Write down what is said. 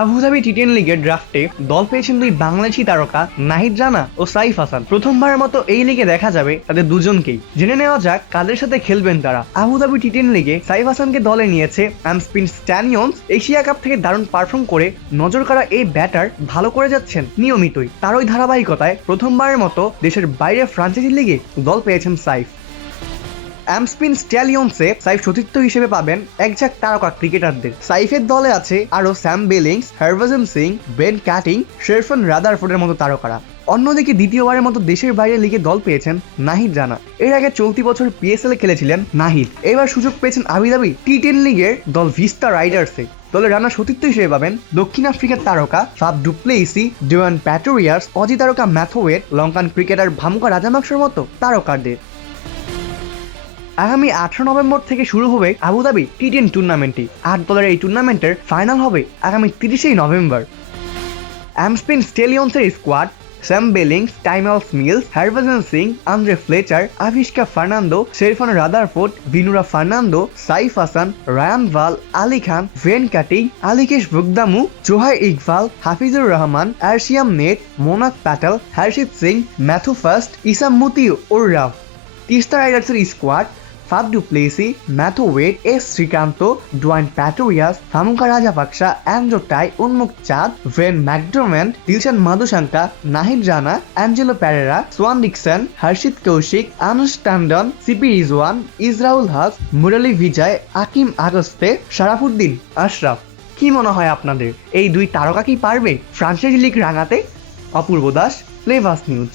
Abu Dhabi T ten লিগের ড্রাফটে দল পেয়েছেন দুই বাংলাদেশি তারকা নাহিদ রানা ও সাইফ হাসান। প্রথমবারের মতো এই লিগে দেখা যাবে তাদের দুজনকেই। জেনে নেওয়া যাক কাদের সাথে খেলবেন তারা। আবুধাবি টি টেন লিগে সাইফ হাসানকে দলে নিয়েছে অ্যামস্পিন স্ট্যানিয়ন্স এশিয়া কাপ থেকে দারুণ পারফর্ম করে নজর কাড়া এই ব্যাটার ভালো করে যাচ্ছেন নিয়মিতই। তার ওই ধারাবাহিকতায় প্রথমবারের মতো দেশের বাইরে ফ্রাঞ্চাইজি লিগে দল পেয়েছেন সাইফ। অ্যামস্পিন স্ট্যালিয়ন্সে সাইফ সতীর্থ হিসেবে পাবেন একঝাক তারকা ক্রিকেটারদের। সাইফের দলে আছে আরও Sam Billings Harbhajan Singh Ben Cutting Sherfane রাদারফোর্ডের মতো তারকারা। অন্যদিকে দ্বিতীয়বারের মতো দেশের বাইরে লিগে দল পেয়েছেন নাহিদ রানা। এর আগে চলতি বছর পিএসএল খেলেছিলেন নাহিদ। এবার সুযোগ পেয়েছেন আবিদাবি টি টেন লিগের দল ভিস্তা রাইডার্সে দলে রানা সতীর্থ হিসেবে পাবেন দক্ষিণ আফ্রিকার তারকা ফাব ডুপ্লেইসি ডুয়ান প্যাটোরিয়ার্স অজি তারকা ম্যাথোয়েট লঙ্কান ক্রিকেটার ভামুকা রাজামাংসের মতো তারকাদের। আগামী আঠারো নভেম্বর থেকে শুরু হবে আবুধাবি টি টেন টুর্নামেন্টটি আট দলের এই টুর্নামেন্টের ফাইনাল হবে আগামী তিরিশেই নভেম্বর। অ্যামস্পিন স্টেলিয়ন্সের squad Sam Billings Tymal Mills Harbhajan Singh Andre Fletcher Avishka Fernando Sherfane Rutherford Vinura Fernando Saif Hasan Ryan ভালো আলী খান ভেন কাটিং আলিকেশ বুগদামু জোহাই ইকবাল হাফিজুর রহমান আরশিয়াম নেট মোনাক প্যাটেল হর্ষিত সিং ম্যাথু ফার্স্ট ইসাম মুতি উর্রাফ তিস্তা রাইডার্সের squad Faf du Plessis Matthew Wade, S Srikanth, Dwaine Pretorius Bhanuka Rajapaksa, Andrew Tye Unmukt Chand, Ben McDermott Dilshan Madushanka Nahid Rana, Angelo Perera, Sean Dickson, Harshit Kaushik Anush Tandon, C P Rizwan, ইসরাউল হাস, Murali Vijay, Akeem Auguste Sharafuddin Ashraf. কি মনে হয় আপনাদের? এই দুই তারকা কি পারবে? ফ্রান্সের লিগ রাঙাতে? অপূর্ব দাস ফ্লেভাস নিউজ।